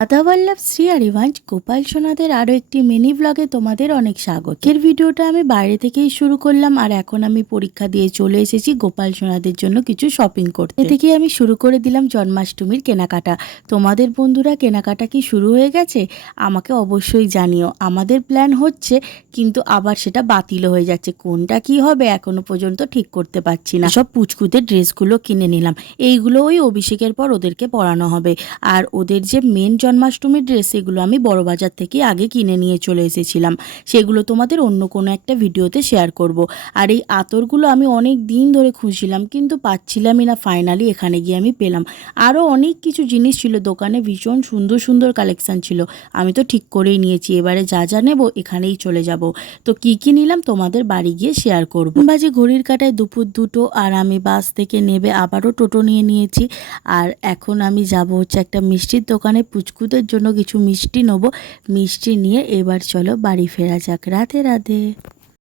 রাধাবল্লভ শ্রী আরিভাঞ্জ গোপাল সোনাদের আরও একটি মিনি ব্লগে তোমাদের অনেক স্বাগত। এর ভিডিওটা আমি বাইরে থেকেই শুরু করলাম আর এখন আমি পরীক্ষা দিয়ে চলে এসেছি গোপাল সোনাদের জন্য কিছু শপিং করতে। এ থেকে আমি শুরু করে দিলাম জন্মাষ্টমীর কেনাকাটা। তোমাদের বন্ধুরা কেনাকাটা কি শুরু হয়ে গেছে? আমাকে অবশ্যই জানিও। আমাদের প্ল্যান হচ্ছে, কিন্তু আবার সেটা বাতিলও হয়ে যাচ্ছে। কোনটা কি হবে এখনো পর্যন্ত ঠিক করতে পারছি না। সব পুচকুদের ড্রেসগুলো কিনে নিলাম। এইগুলো ওই অভিষেকের পর ওদেরকে পরানো হবে। আর ওদের যে মেন জন্মাষ্টমীর ড্রেস, সেগুলো আমি বড়বাজার থেকে আগে কিনে নিয়ে চলে এসেছিলাম। সেগুলো তোমাদের অন্য কোনো একটা ভিডিওতে শেয়ার করব। আর এই আতরগুলো আমি অনেক দিন ধরে খুঁজছিলাম, কিন্তু পাচ্ছিলামই না। ফাইনালি এখানে গিয়ে আমি পেলাম। আরও অনেক কিছু জিনিস ছিল দোকানে, ভীষণ সুন্দর সুন্দর কালেকশান ছিল। আমি তো ঠিক করেই নিয়েছি, এবারে যা যা নেব এখানেই চলে যাব। তো কি কি নিলাম তোমাদের বাড়ি গিয়ে শেয়ার করব। বাজে ঘড়ির কাঁটায় দুপুর 2টো, আর আমি বাস থেকে নেবে আবারও টোটো নিয়ে নিয়েছি। আর এখন আমি যাব হচ্ছে একটা মিষ্টির দোকানে, পুচকুদের জন্য কিছু মিষ্টি নেবো। মিষ্টি নিয়ে এবার চলো বাড়ি ফেরা যাক। রাধে রাধে।